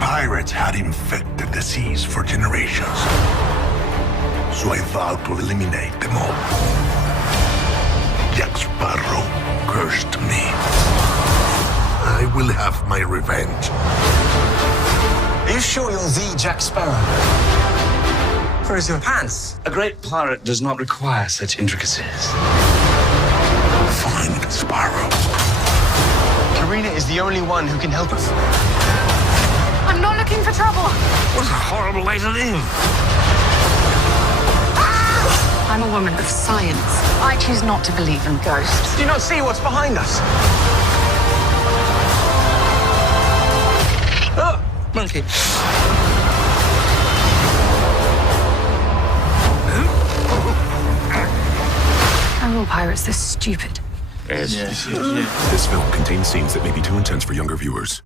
Pirates had infected the seas for generations, so I vowed to eliminate them all. Jack Sparrow cursed me. I will have my revenge. Are you sure you're the Jack Sparrow? Where's your pants? A great pirate does not require such intricacies. Find Sparrow. Karina is the only one who can help us. I'm not looking for trouble. What a horrible way to live. I'm a woman of science. I choose not to believe in ghosts. Do you not see what's behind us? Oh, monkey. Are all pirates this stupid? Yes. This film contains scenes that may be too intense for younger viewers.